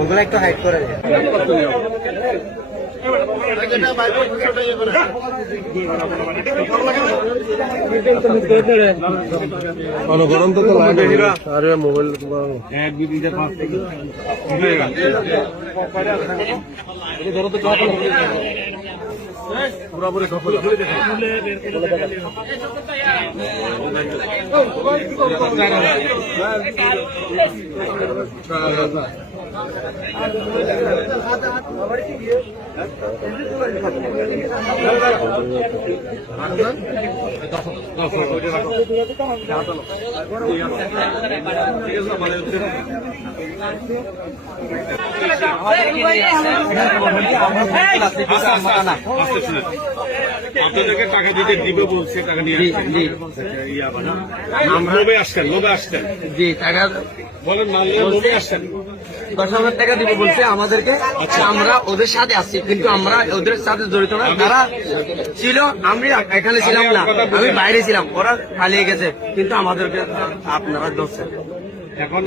ওগুলো একটু হাইড করে গরম তো আরে মোবাইল পুরোপুরি আপনাদেরকে টাকা দিতে দিবে বলছে, টাকা নিয়ে লোভে আসতেন, লোভে আসতেন। জি, টাকা বলেন না, লোভে আসতেন। 10,000 টাকা দিবে বলছে আমাদেরকে। আমরা ওদের সাথে আসছি, কিন্তু আমরা ওদের সাথে জড়িত না। তারা ছিল, আমি এখানে ছিলাম না, আমি বাইরে ছিলাম। ওরা পালিয়ে গেছে, কিন্তু আমাদেরকে আপনারা ধরছেন। এখন